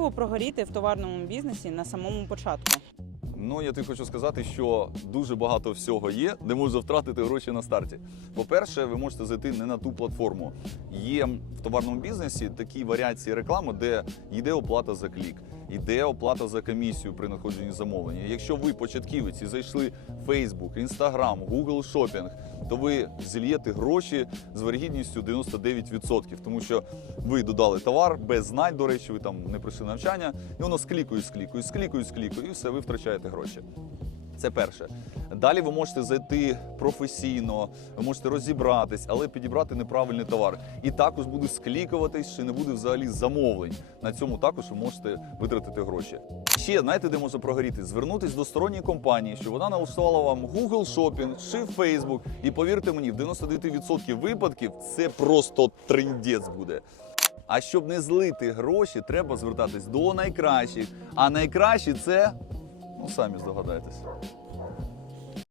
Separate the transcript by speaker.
Speaker 1: можливо прогоріти в товарному бізнесі на самому початку?
Speaker 2: Ну, я тобі хочу сказати, що дуже багато всього є, де можна втратити гроші на старті. По-перше, ви можете зайти не на ту платформу. Є в товарному бізнесі такі варіації реклами, де йде оплата за клік, йде оплата за комісію при надходженні замовлення. Якщо ви початківець і зайшли в Facebook, Instagram, Google Shopping, то ви зільєте гроші з вирогідністю 99%, тому що ви додали товар без знань, до речі, ви там не пройшли навчання, і воно склікує, склікує, склікує, склікує, і все, ви втрачаєте гроші. Це перше. Далі ви можете зайти професійно, ви можете розібратись, але підібрати неправильний товар. І також буде склікуватись, чи не буде взагалі замовлень. На цьому також ви можете витратити гроші. Ще знаєте, де можна прогоріти? Звернутись до сторонньої компанії, щоб вона налаштувала вам Google Shopping чи Facebook. І повірте мені, в 99% випадків це просто триндець буде. А щоб не злити гроші, треба звертатись до найкращих. А найкращі це, ну самі здогадаєтесь.